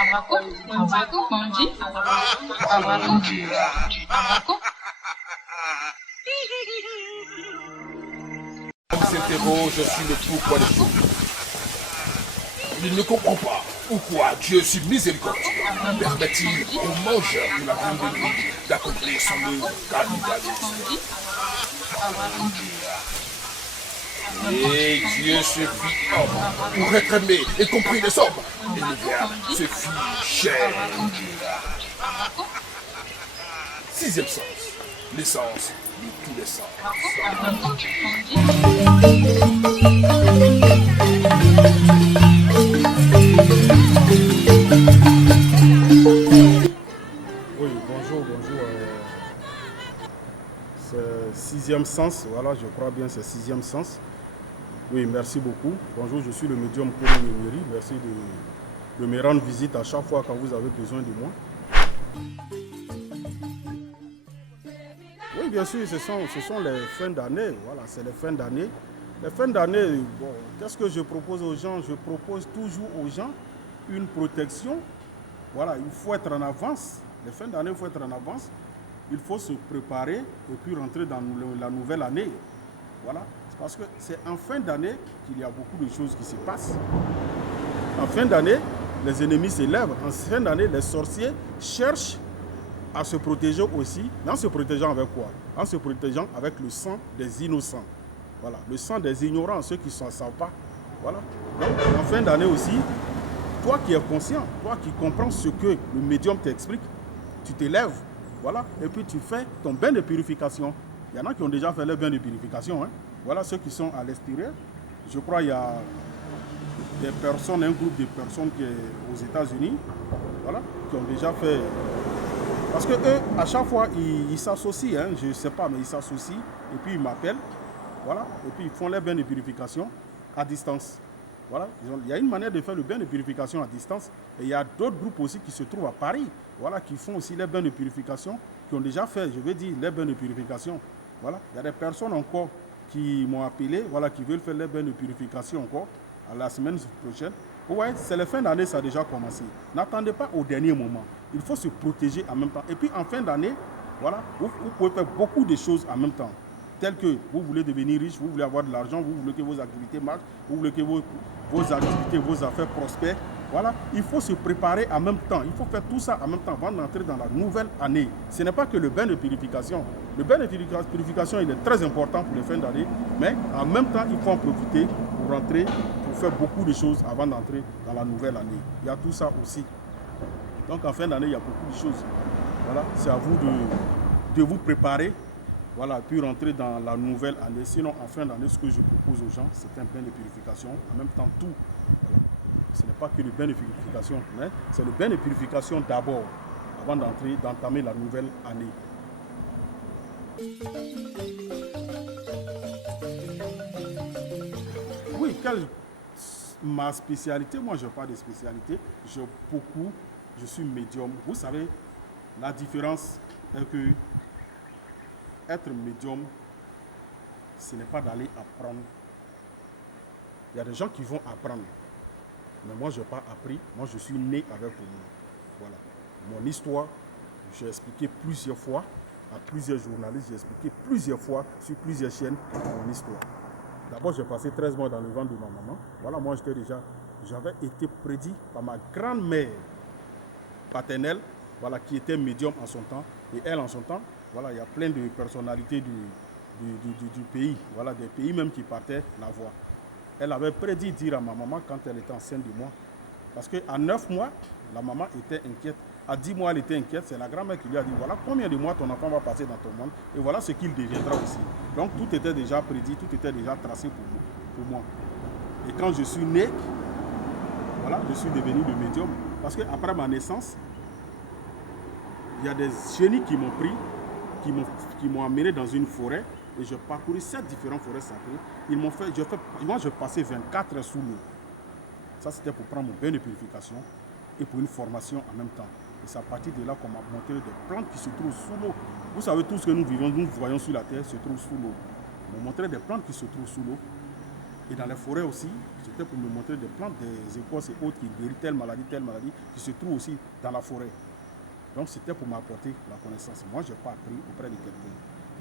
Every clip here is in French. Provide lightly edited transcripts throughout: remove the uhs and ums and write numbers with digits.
On s'interroge sur le pourquoi des choses. Il ne comprend pas pourquoi Dieu, si miséricordieux, permet-il au mangeur de la viande de nuit d'accomplir son œuvre cannibalisme. Et Dieu se fit homme pour être aimé et compris des hommes. Et le Verbe se fit chair. Sixième sens, l'essence de tous les sens. Oui, bonjour. C'est sixième sens, voilà, je crois bien c'est sixième sens. Oui, merci beaucoup. Bonjour, je suis le médium Kono Nyemiri. Merci de me rendre visite à chaque fois quand vous avez besoin de moi. Oui, bien sûr, ce sont les fins d'année. Voilà, c'est les fins d'année. Les fins d'année, bon, qu'est-ce que je propose aux gens? Je propose toujours aux gens une protection. Voilà, il faut être en avance. Les fins d'année, il faut être en avance. Il faut se préparer et puis rentrer dans la nouvelle année. Voilà, c'est parce que c'est en fin d'année qu'il y a beaucoup de choses qui se passent. En fin d'année, les ennemis s'élèvent. En fin d'année, les sorciers cherchent à se protéger aussi. Mais en se protégeant avec quoi? En se protégeant avec le sang des innocents. Voilà, le sang des ignorants, ceux qui ne s'en savent pas. Voilà. Donc, en fin d'année aussi, toi qui es conscient, toi qui comprends ce que le médium t'explique, tu t'élèves, voilà, et puis tu fais ton bain de purification. Il y en a qui ont déjà fait le bain de purification, hein. Voilà, ceux qui sont à l'extérieur. Je crois qu'il y a des personnes, un groupe de personnes qui est aux États-Unis, voilà, qui ont déjà fait. Parce que eux, à chaque fois, ils s'associent, hein, je ne sais pas, mais ils s'associent, et puis ils m'appellent, voilà, et puis ils font les bains de purification à distance. Voilà, il y a une manière de faire le bain de purification à distance. Et il y a d'autres groupes aussi qui se trouvent à Paris, voilà, qui font aussi les bains de purification, qui ont déjà fait, je veux dire, les bains de purification. Voilà, il y a des personnes encore qui m'ont appelé, voilà, qui veulent faire les bains de purification encore à la semaine prochaine. Ouais, c'est la fin d'année, ça a déjà commencé. N'attendez pas au dernier moment. Il faut se protéger en même temps. Et puis en fin d'année, voilà, vous pouvez faire beaucoup de choses en même temps. Telles que vous voulez devenir riche, vous voulez avoir de l'argent, vous voulez que vos activités marchent, vous voulez que vos activités, vos affaires prospèrent. Voilà, il faut se préparer en même temps. Il faut faire tout ça en même temps avant d'entrer dans la nouvelle année. Ce n'est pas que le bain de purification. Le bain de purification, il est très important pour les fins d'année, mais en même temps, il faut en profiter pour rentrer, pour faire beaucoup de choses avant d'entrer dans la nouvelle année. Il y a tout ça aussi. Donc en fin d'année, il y a beaucoup de choses. Voilà, c'est à vous de vous préparer. Voilà, puis rentrer dans la nouvelle année. Sinon, en fin d'année, ce que je propose aux gens, c'est un bain de purification. En même temps, tout. Voilà. Ce n'est pas que le bain de purification, mais c'est le bain de purification d'abord, avant d'entamer la nouvelle année. Oui, ma spécialité, moi je n'ai pas de spécialité. Je suis médium. Vous savez, la différence est que être médium, ce n'est pas d'aller apprendre. Il y a des gens qui vont apprendre. Mais moi, je n'ai pas appris. Moi, je suis né avec vous. Voilà. Mon histoire, j'ai expliqué plusieurs fois à plusieurs journalistes. J'ai expliqué plusieurs fois sur plusieurs chaînes mon histoire. D'abord, j'ai passé 13 mois dans le ventre de ma maman. Voilà, moi, j'avais été prédit par ma grand-mère paternelle, voilà, qui était médium en son temps. Et elle, en son temps, voilà, il y a plein de personnalités du pays, voilà, des pays même qui partaient la voir. Elle avait prédit dire à ma maman quand elle était enceinte de moi. Parce qu'à 9 mois, la maman était inquiète. À 10 mois, elle était inquiète. C'est la grand-mère qui lui a dit, voilà combien de mois ton enfant va passer dans ton monde et voilà ce qu'il deviendra aussi. Donc tout était déjà prédit, tout était déjà tracé pour moi. Et quand je suis né, voilà, je suis devenu le médium. Parce qu'après ma naissance, il y a des génies qui m'ont pris, qui m'ont amené dans une forêt. Et j'ai parcouru 7 différentes forêts sacrées. Moi, je passais 24 heures sous l'eau. Ça, c'était pour prendre mon bain de purification et pour une formation en même temps. Et c'est à partir de là qu'on m'a montré des plantes qui se trouvent sous l'eau. Vous savez, tout ce que nous vivons, nous voyons sur la terre, se trouve sous l'eau. On m'a montré des plantes qui se trouvent sous l'eau. Et dans les forêts aussi, c'était pour me montrer des plantes, des écorces et autres qui guérissent telle maladie, qui se trouvent aussi dans la forêt. Donc c'était pour m'apporter la connaissance. Moi, je n'ai pas appris auprès de quelqu'un.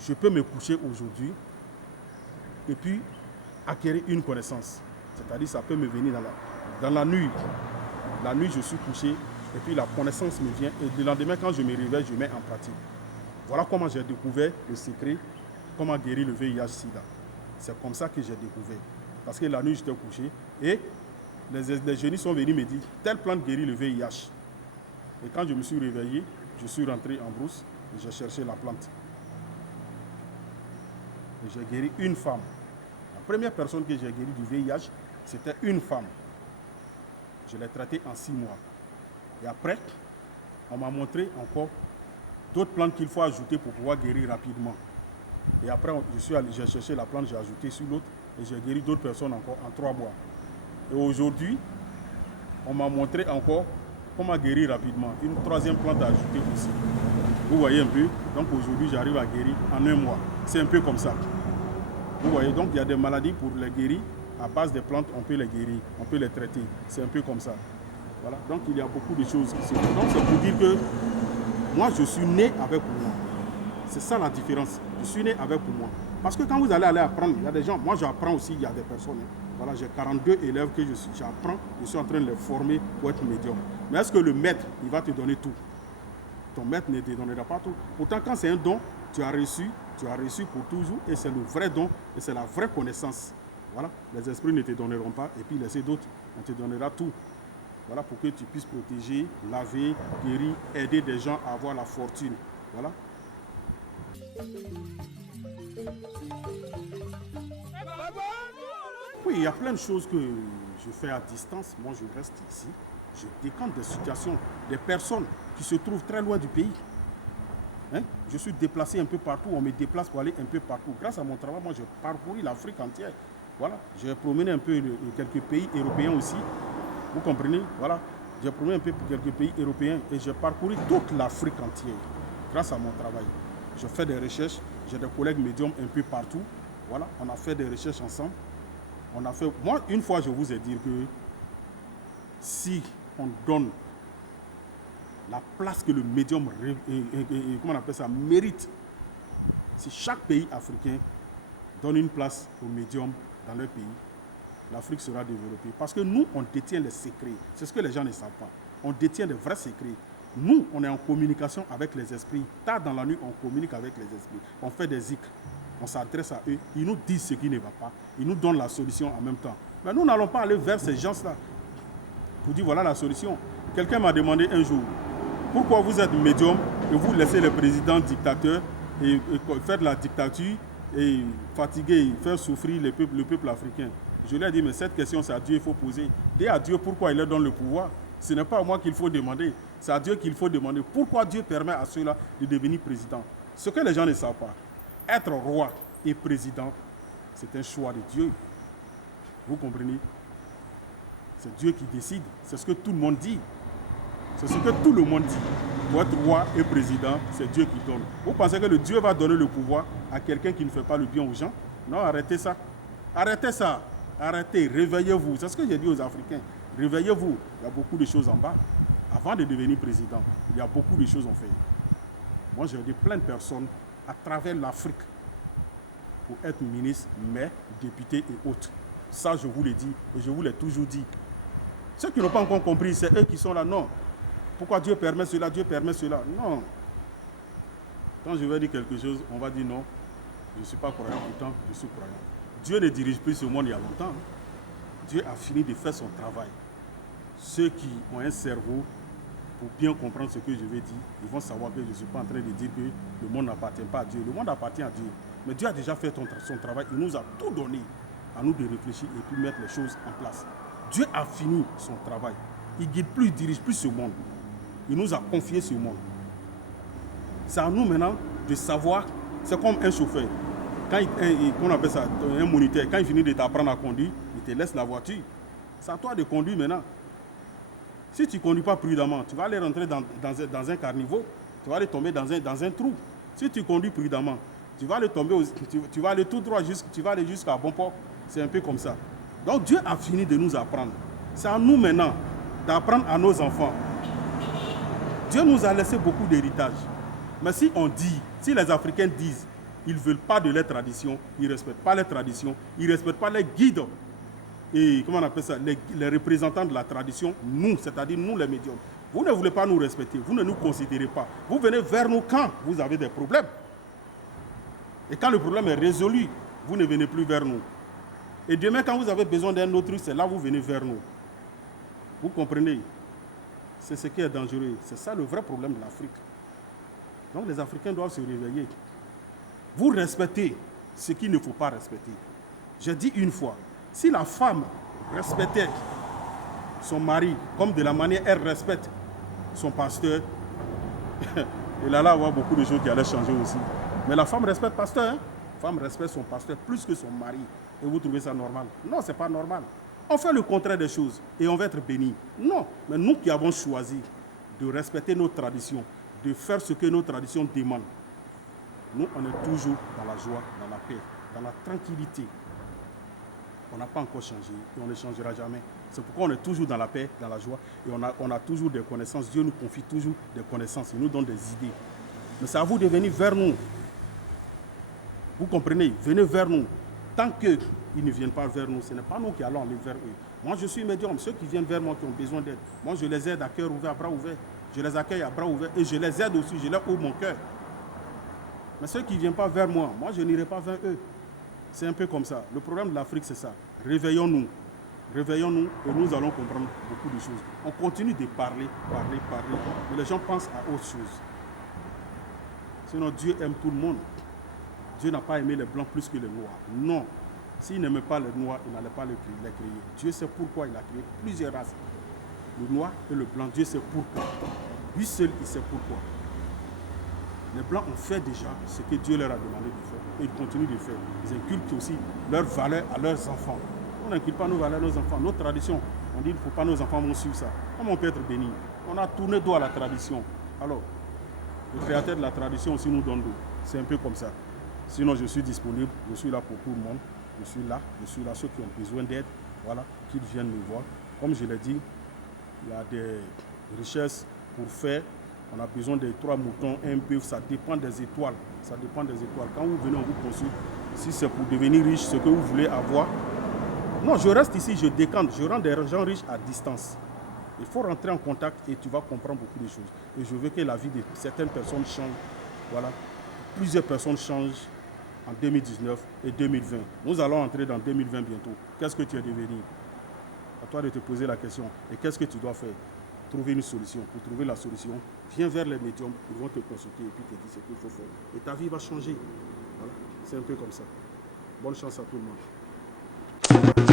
Je peux me coucher aujourd'hui et puis acquérir une connaissance. C'est-à-dire ça peut me venir dans la nuit. La nuit, je suis couché et puis la connaissance me vient. Et le lendemain, quand je me réveille, je mets en pratique. Voilà comment j'ai découvert le secret, comment guérir le VIH-Sida. C'est comme ça que j'ai découvert. Parce que la nuit, j'étais couché et les génies sont venus me dire telle plante guérit le VIH. Et quand je me suis réveillé, je suis rentré en brousse et j'ai cherché la plante. Et j'ai guéri une femme. La première personne que j'ai guérie du VIH, c'était une femme. Je l'ai traitée en 6 mois. Et après, on m'a montré encore d'autres plantes qu'il faut ajouter pour pouvoir guérir rapidement. Et après, j'ai cherché la plante, j'ai ajouté sur l'autre et j'ai guéri d'autres personnes encore en 3 mois. Et aujourd'hui, on m'a montré encore comment guérir rapidement. Une 3e plante à ajouter aussi. Vous voyez un peu. Donc aujourd'hui, j'arrive à guérir en 1 mois. C'est un peu comme ça. Vous voyez, donc il y a des maladies pour les guérir. À base des plantes, on peut les guérir, on peut les traiter. C'est un peu comme ça. Voilà. Donc il y a beaucoup de choses qui se font. Donc c'est pour dire que moi, je suis né avec moi. C'est ça la différence. Je suis né avec moi. Parce que quand vous allez apprendre, il y a des gens, moi j'apprends aussi, il y a des personnes. Voilà, j'ai 42 élèves que j'apprends, je suis en train de les former pour être médium. Mais est-ce que le maître, il va te donner tout? Ton maître ne te donnera pas tout. Pourtant, quand c'est un don, tu as reçu pour toujours et c'est le vrai don et c'est la vraie connaissance. Voilà, les esprits ne te donneront pas et puis les d'autres, on te donnera tout. Voilà, pour que tu puisses protéger, laver, guérir, aider des gens à avoir la fortune. Voilà. Oui, il y a plein de choses que je fais à distance. Moi, je reste ici. Je décante des situations, des personnes qui se trouvent très loin du pays. Hein? Je suis déplacé un peu partout. On me déplace pour aller un peu partout. Grâce à mon travail, moi, j'ai parcouru l'Afrique entière. Voilà. J'ai promené un peu quelques pays européens aussi. Vous comprenez? Voilà. J'ai promené un peu quelques pays européens et j'ai parcouru toute l'Afrique entière grâce à mon travail. Je fais des recherches. J'ai des collègues médiums un peu partout. Voilà. On a fait des recherches ensemble. Moi, une fois, je vous ai dit que si on donne la place que le médium, comment on appelle ça, mérite, si chaque pays africain donne une place au médium dans leur pays, l'Afrique sera développée. Parce que nous, on détient les secrets. C'est ce que les gens ne savent pas. On détient les vrais secrets. Nous, on est en communication avec les esprits. Tard dans la nuit, on communique avec les esprits. On fait des zikrs. On s'adresse à eux. Ils nous disent ce qui ne va pas. Ils nous donnent la solution en même temps. Mais nous n'allons pas aller vers ces gens-là pour dire voilà la solution. Quelqu'un m'a demandé un jour, pourquoi vous êtes médium et vous laissez les présidents dictateurs et faire de la dictature et fatiguer, faire souffrir le peuple africain. Je lui ai dit, mais cette question, c'est à Dieu qu'il faut poser. Dis à Dieu pourquoi il leur donne le pouvoir. Ce n'est pas à moi qu'il faut demander. C'est à Dieu qu'il faut demander. Pourquoi Dieu permet à ceux-là de devenir président? Ce que les gens ne savent pas. Être roi et président, c'est un choix de Dieu. Vous comprenez? C'est Dieu qui décide. C'est ce que tout le monde dit. C'est ce que tout le monde dit. Pour être roi et président, c'est Dieu qui donne. Vous pensez que le Dieu va donner le pouvoir à quelqu'un qui ne fait pas le bien aux gens? Non, arrêtez ça. Arrêtez ça. Arrêtez, réveillez-vous. C'est ce que j'ai dit aux Africains. Réveillez-vous. Il y a beaucoup de choses en bas. Avant de devenir président, il y a beaucoup de choses à faire. Moi, j'ai aidé plein de personnes à travers l'Afrique pour être ministre, maire, député et autres. Ça, je vous l'ai dit et je vous l'ai toujours dit. Ceux qui n'ont pas encore compris, c'est eux qui sont là. Non. Pourquoi Dieu permet cela? Dieu permet cela. Non. Quand je vais dire quelque chose, on va dire non. Je ne suis pas croyant, pourtant je suis croyant. Dieu ne dirige plus ce monde il y a longtemps. Dieu a fini de faire son travail. Ceux qui ont un cerveau pour bien comprendre ce que je vais dire, ils vont savoir que je ne suis pas en train de dire que le monde n'appartient pas à Dieu. Le monde appartient à Dieu. Mais Dieu a déjà fait son travail. Il nous a tout donné. À nous de réfléchir et puis mettre les choses en place. Dieu a fini son travail. Il ne guide plus, il ne dirige plus ce monde. Il nous a confié ce monde. C'est à nous maintenant de savoir, c'est comme un chauffeur. Quand on appelle ça un moniteur, quand il finit de t'apprendre à conduire, il te laisse la voiture. C'est à toi de conduire maintenant. Si tu ne conduis pas prudemment, tu vas aller rentrer dans un carnivore, tu vas aller tomber dans un trou. Si tu conduis prudemment, tu vas aller tomber, tu vas aller tout droit, tu vas aller jusqu'à bon port. C'est un peu comme ça. Donc Dieu a fini de nous apprendre. C'est à nous maintenant d'apprendre à nos enfants. Dieu nous a laissé beaucoup d'héritage. Mais si on dit, si les Africains disent, ils ne veulent pas de leurs traditions, ils ne respectent pas les traditions, ils ne respectent pas les guides, et comment on appelle ça, les représentants de la tradition, nous, c'est-à-dire nous les médiums. Vous ne voulez pas nous respecter, vous ne nous considérez pas. Vous venez vers nous quand vous avez des problèmes. Et quand le problème est résolu, vous ne venez plus vers nous. Et demain, quand vous avez besoin d'un autre truc, c'est là que vous venez vers nous. Vous comprenez? C'est ce qui est dangereux. C'est ça le vrai problème de l'Afrique. Donc les Africains doivent se réveiller. Vous respectez ce qu'il ne faut pas respecter. J'ai dit une fois, si la femme respectait son mari comme de la manière elle respecte son pasteur, il allait avoir beaucoup de choses qui allaient changer aussi. Mais la femme respecte le pasteur. Hein? La femme respecte son pasteur plus que son mari. Et vous trouvez ça normal? Non, ce n'est pas normal. On fait le contraire des choses et on va être béni. Non, mais nous qui avons choisi de respecter nos traditions, de faire ce que nos traditions demandent, nous, on est toujours dans la joie, dans la paix, dans la tranquillité. On n'a pas encore changé et on ne changera jamais. C'est pourquoi on est toujours dans la paix, dans la joie et on a toujours des connaissances. Dieu nous confie toujours des connaissances, il nous donne des idées. Mais c'est à vous de venir vers nous. Vous comprenez? Venez vers nous. Tant qu'ils ne viennent pas vers nous, ce n'est pas nous qui allons aller vers eux. Moi, je suis médium. Ceux qui viennent vers moi, qui ont besoin d'aide, moi, je les aide à cœur ouvert, à bras ouverts. Je les accueille à bras ouverts et je les aide aussi. Je leur ouvre mon cœur. Mais ceux qui ne viennent pas vers moi, moi, je n'irai pas vers eux. C'est un peu comme ça. Le problème de l'Afrique, c'est ça. Réveillons-nous. Réveillons-nous et nous allons comprendre beaucoup de choses. On continue de parler, mais les gens pensent à autre chose. Sinon, Dieu aime tout le monde. Dieu n'a pas aimé les blancs plus que les noirs. Non. S'il n'aimait pas les noirs, il n'allait pas les créer. Dieu sait pourquoi il a créé plusieurs races. Le noir et le blanc, Dieu sait pourquoi. Lui seul, il sait pourquoi. Les blancs ont fait déjà ce que Dieu leur a demandé de faire. Et ils continuent de faire. Ils inculquent aussi leurs valeurs à leurs enfants. On n'inculque pas nos valeurs à nos enfants. Nos traditions, on dit qu'il ne faut pas nos enfants vont suivre ça. Comment on peut être béni? On a tourné dos à la tradition. Alors, le créateur de la tradition aussi nous donne dos. C'est un peu comme ça. Sinon, je suis disponible, je suis là pour tout le monde. Je suis là, ceux qui ont besoin d'aide, voilà, qu'ils viennent me voir. Comme je l'ai dit, il y a des richesses pour faire. On a besoin de 3 moutons, un bœuf, ça dépend des étoiles. Ça dépend des étoiles. Quand vous venez, on vous consulte. Si c'est pour devenir riche, ce que vous voulez avoir. Non, je reste ici, je décante, je rends des gens riches à distance. Il faut rentrer en contact et tu vas comprendre beaucoup de choses. Et je veux que la vie de certaines personnes change. Voilà. Plusieurs personnes changent en 2019 et 2020. Nous allons entrer dans 2020 bientôt. Qu'est-ce que tu es devenu? À toi de te poser la question. Et qu'est-ce que tu dois faire? Trouver une solution. Pour trouver la solution, viens vers les médiums, ils vont te consulter et puis te dire ce qu'il faut faire. Et ta vie va changer. Voilà. C'est un peu comme ça. Bonne chance à tout le monde.